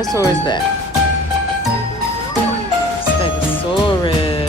dinosaur is that? Stegosaurus.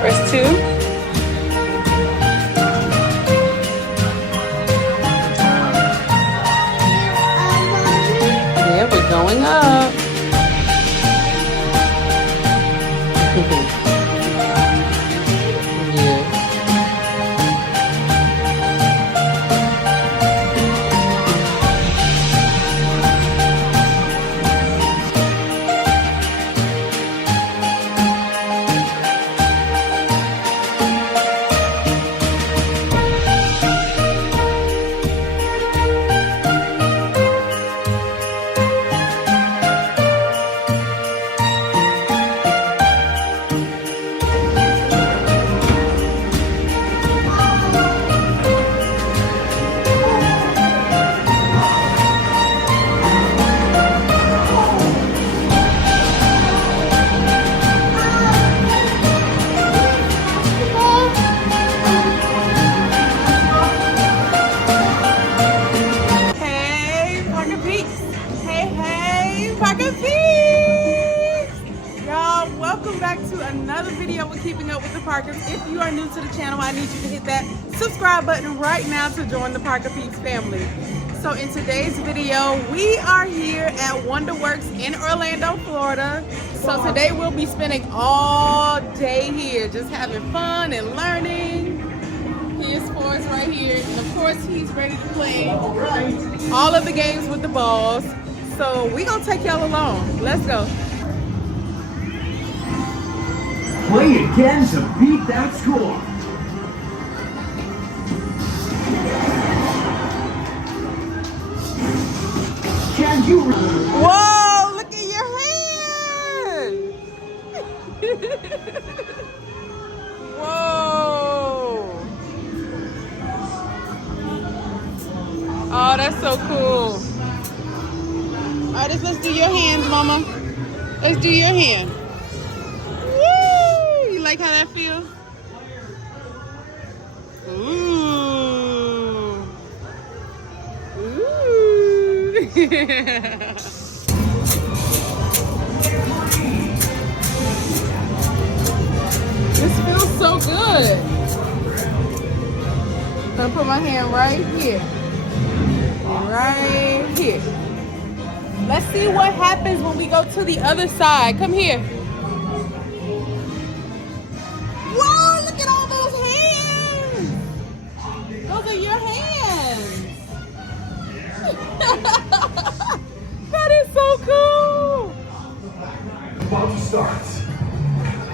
Press 2. Yeah, we're going up. Yeah. Keeping up with the Parkers. If you are new to the channel, I need you to hit that subscribe button right now to join the Parker Peeps family. So in today's video, we are here at WonderWorks in Orlando, Florida. So today we'll be spending all day here, just having fun and learning. Here's Forrest right here, and of course he's ready to play all of the games with the balls. So we're gonna take y'all along. Let's go. Play again to beat that score. Can you? Whoa! Look at your hand. Whoa! Oh, that's so cool. All right, let's do your hands, Mama. Let's do your hand. Like how that feels? Ooh. Ooh. This feels so good. I'm gonna put my hand right here. Right here. Let's see what happens when we go to the other side. Come here. Whoa, look at all those hands. Those are your hands. That is so cool. About to start.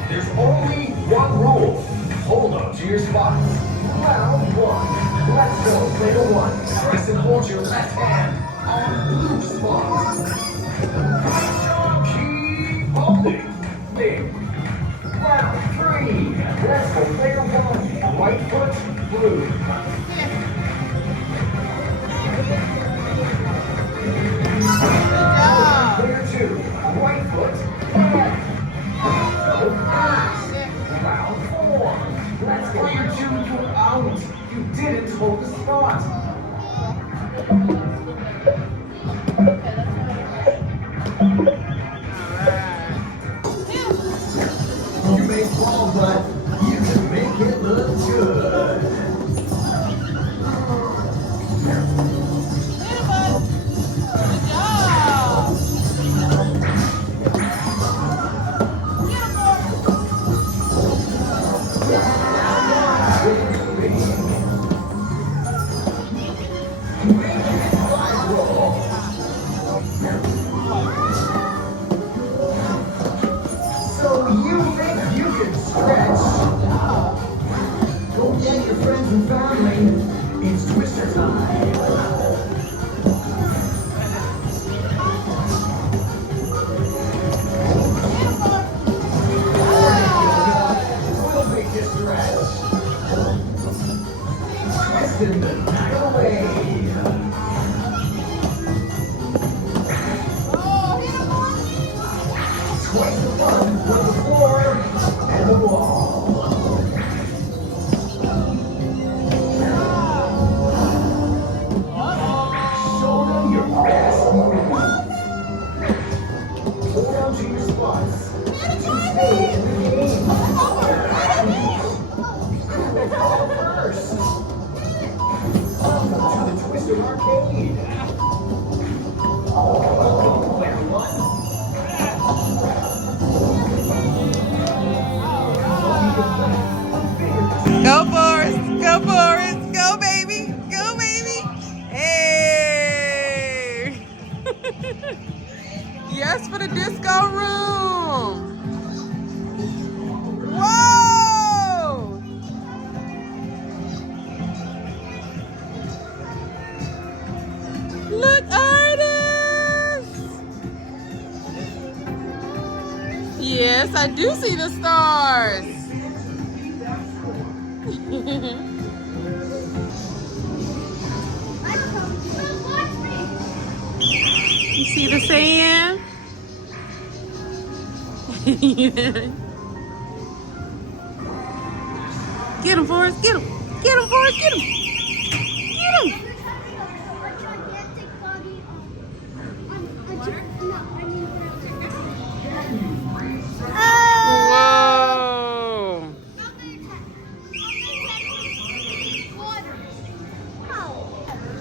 There's only one rule. Hold on to your spots. Round 1. Let's go. Play the 1. Press and hold your left hand on blue spot. Keep holding. Round 3. Let's go. Play the 1. Right foot, blue. Clear 2. Right foot, left. Round 4. Let's clear 2. You're out. You didn't hold the spot. You may fall, but you can make it look good. So you think you can stretch? Go get your friends and family. It's Twister time. We'll make you stretch. Twisting the night away. Twice the fun from the floor. arcade. Player one. Go Forrest, go Forrest, go baby, go baby. Hey! Yes, for the disco room. Whoa! Look, artists! Yes, I do see the stars. You see the sand? Get him, Forrest, get him. Get him, Forrest, get him. Get him. Whoa.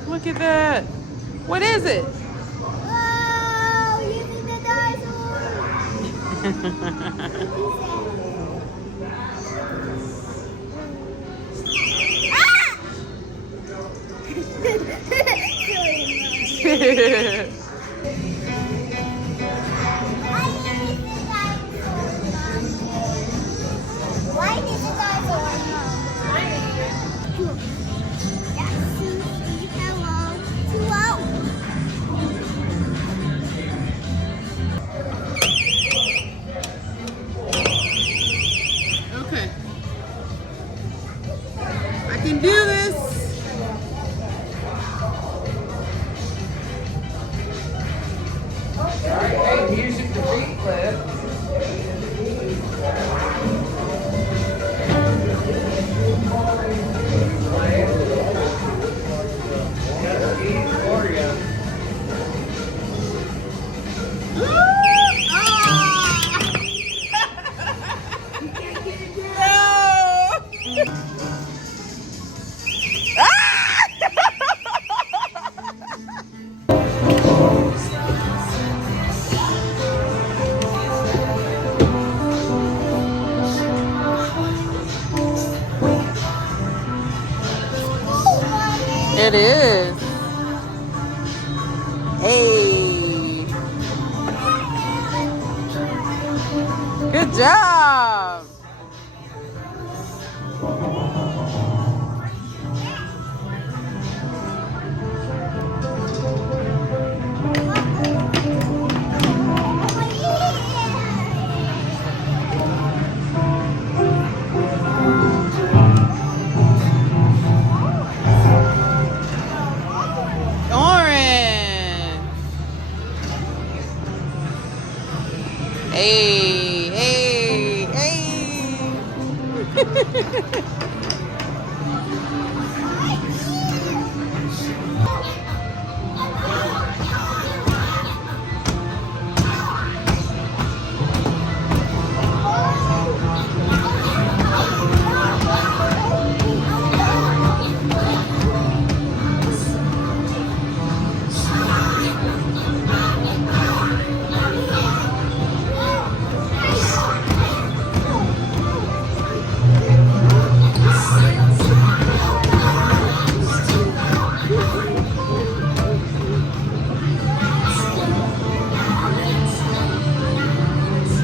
Look at that. What is it? Wow, you see the dinosaur. Why did the dinosaur come? Yes, to say hello to all. Okay. I can do this. Alright, hey, music to beat, Cliff. It is. Hey. Good job. Hey, hey, hey.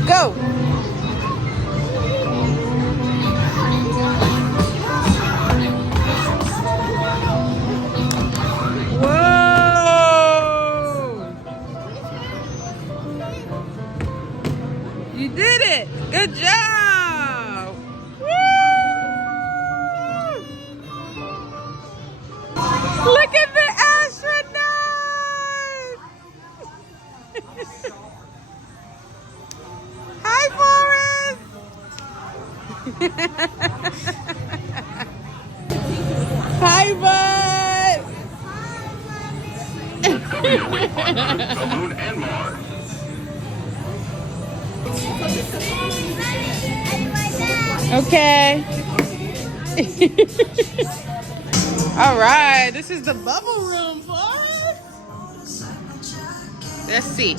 Go. Whoa. You did it. Good job. Woo. Look at the astronaut. Hi, Forrest. Hi, Bud. The moon and Mars. Okay. All right, this is the bubble room, boys. Let's see.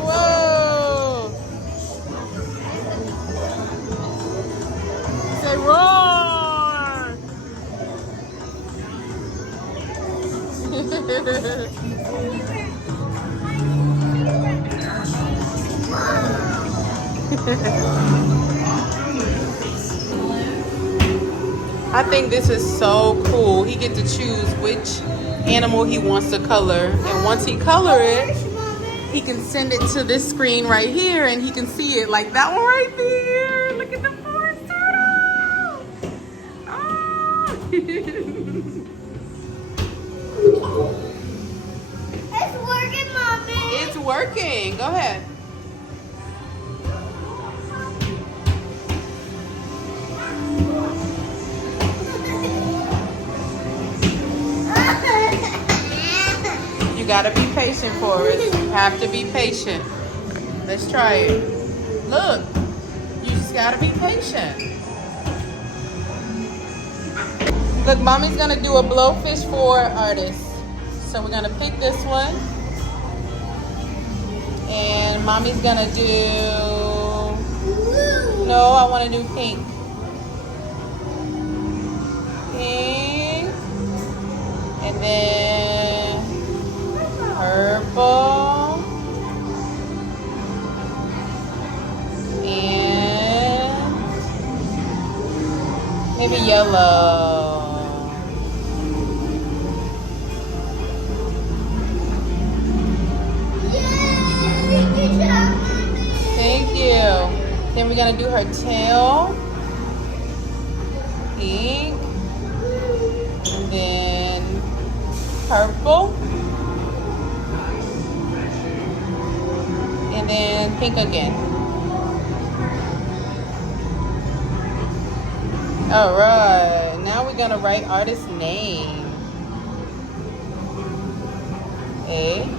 Whoa! Say roar! I think this is so cool. He get to choose which animal he wants to color, and once he color it, he can send it to this screen right here, and he can see it like that one right there. Look at the forest turtle. Oh. It's working, Mommy. It's working. Go ahead. You gotta be patient for it. You have to be patient. Let's try it. Look, you just gotta be patient. Look, Mommy's gonna do a blowfish for artist. So we're gonna pick this one. And Mommy's gonna do, no, I wanna do pink. Pink. And then purple. And maybe yellow. Thank you. Then we're gonna do her tail. pink, and then purple, and then pink again. All right, now we're gonna write artist's name. A-R-T-I-S-T.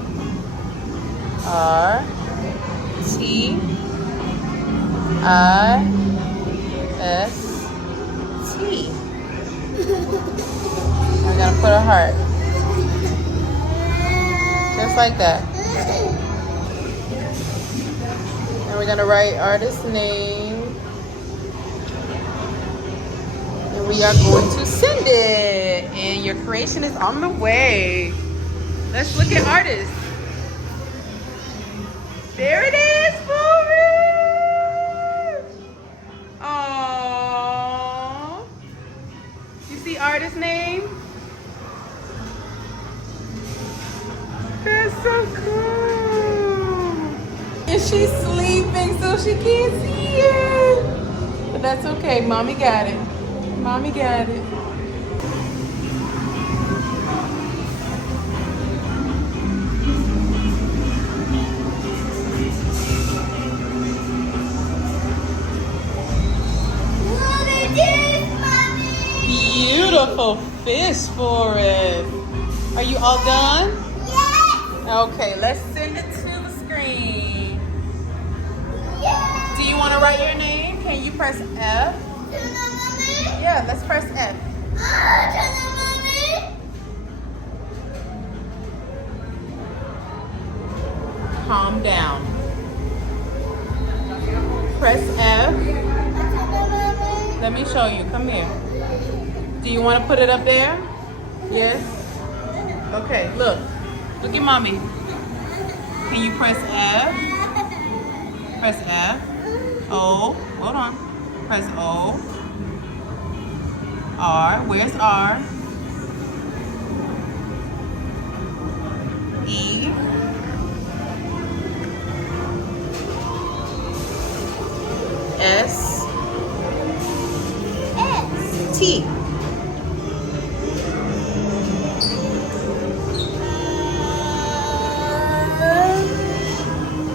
I'm gonna put a heart. Just like that. And we're gonna write artist's name. And we are going to send it. And your creation is on the way. Let's look at artists. There it is, Forrest! Aww. You see artist name? That's so cool. And she's sleeping so she can't see it. But that's okay, Mommy got it. Mommy got it. Beautiful fish for it. Are you all done? Yes. Okay, let's send it to the screen. Yes. Do you want to write your name? Can you press F? Yeah, let's press F. Calm down. Press F. Let me show you. Come here. Do you want to put it up there? Yes? Okay, look. Look at Mommy. Can you press F? Press F. O. Hold on. Press O. R. Where's R? E. S. T.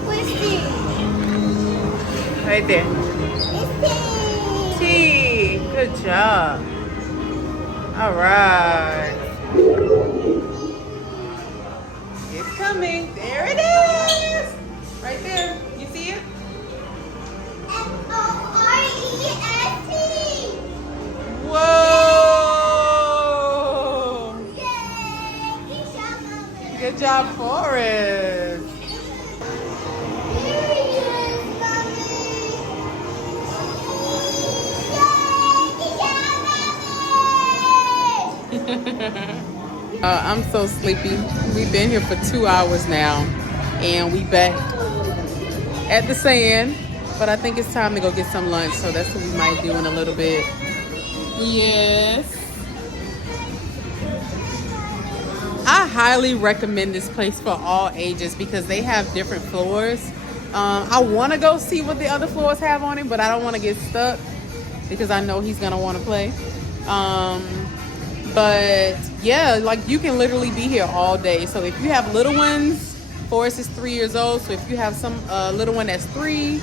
Where's T? Right there. It's T. T. Good job. All right. It's coming. There it is. Right there. You see it? F-O-R-E-S-T. Whoa. Yay. Good job, Mommy. Good job, Forrest. Here he is, Mommy. Yay. Good job, Mommy. I'm so sleepy. We've been here for 2 hours now, and we back at the sand. But I think it's time to go get some lunch, so that's what we might do in a little bit. Yes. I highly recommend this place for all ages because they have different floors. I want to go see what the other floors have on it, but I don't want to get stuck because I know he's going to want to play. But yeah, like you can literally be here all day. So if you have little ones, Forrest is 3 years old. So if you have some little one that's 3,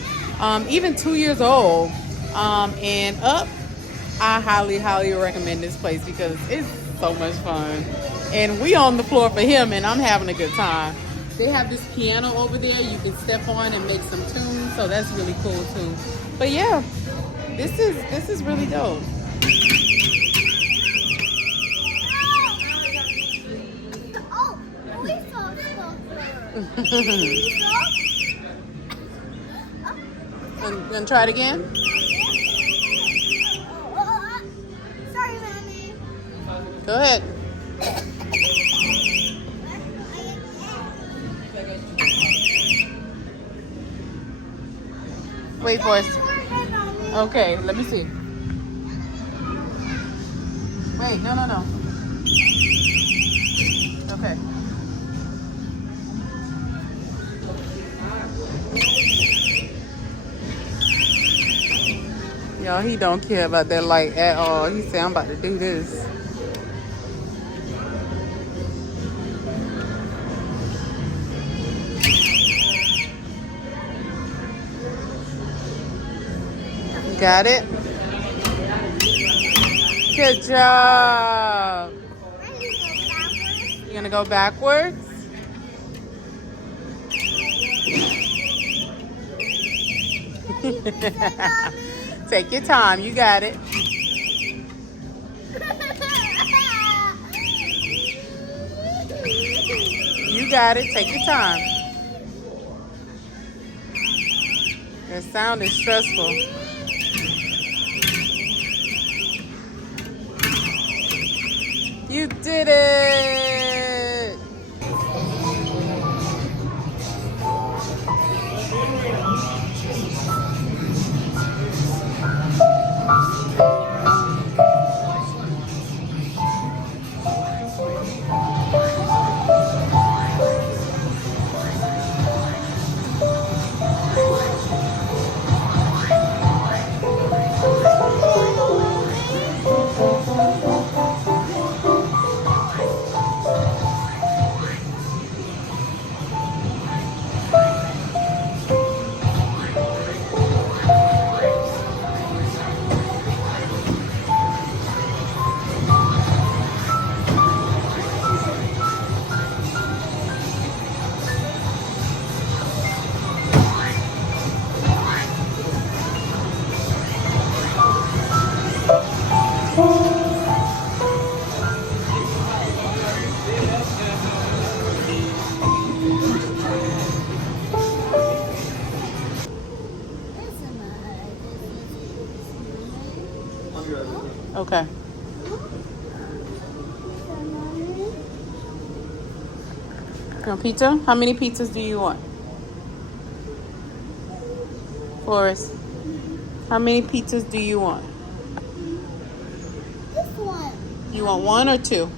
even 2 years old and up, I highly, highly recommend this place because it's so much fun. And we on the floor for him and I'm having a good time. They have this piano over there you can step on and make some tunes. So that's really cool too. But yeah, this is really dope. Oh, we saw And try it again. Sorry, Mommy. Go ahead. Wait for us. Okay, let me see. Wait, no. Okay. Y'all, he don't care about that light at all. He said, I'm about to do this. Got it? Good job. You gonna go backwards? Take your time. You got it. You got it. Take your time. That sound is stressful. You did it. Okay. You want pizza? How many pizzas do you want? Forrest, how many pizzas do you want? This one. You want one or two?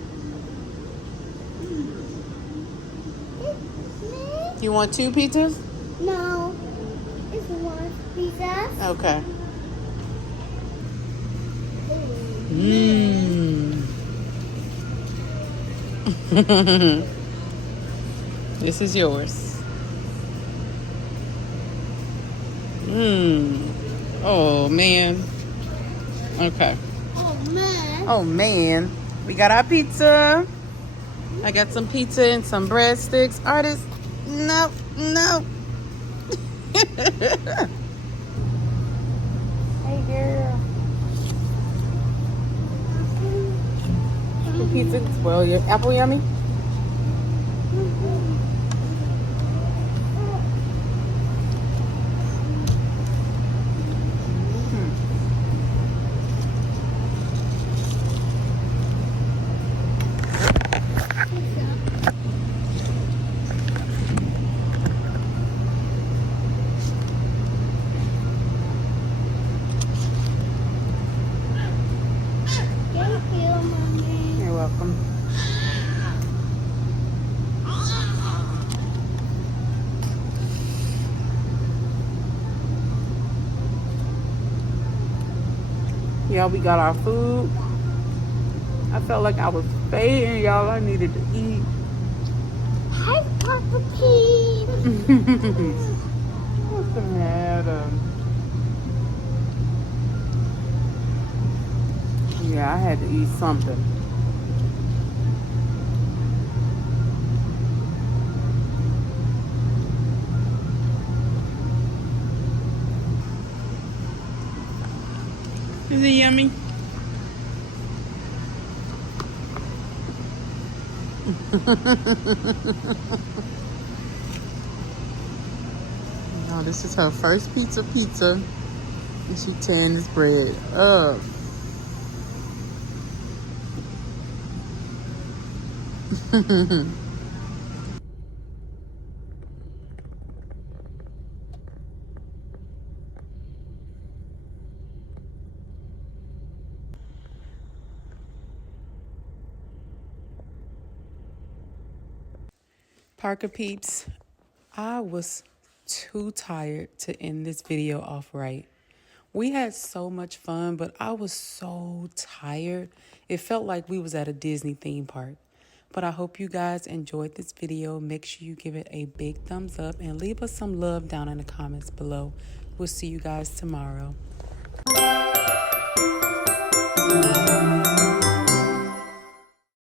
You want two pizzas? No. This one pizza. Okay. Mmm. This is yours. Mmm. Oh, man. Okay. Oh man. Oh, man. We got our pizza. I got some pizza and some breadsticks. Artist, no, no. Hey, girl. The pizza, well, your apple yummy? Thank you, mommy. You're welcome. Y'all, we got our food. I felt like I was fading, y'all. I needed to eat. Hi, Papa Pete. What's the matter? Yeah, I had to eat something. Is it yummy? Now this is her first pizza, and she tearing this bread up. Parker peeps, I was too tired to end this video off right. We had so much fun, but I was so tired. It felt like we was at a Disney theme park. But I hope you guys enjoyed this video. Make sure you give it a big thumbs up and leave us some love down in the comments below. We'll see you guys tomorrow.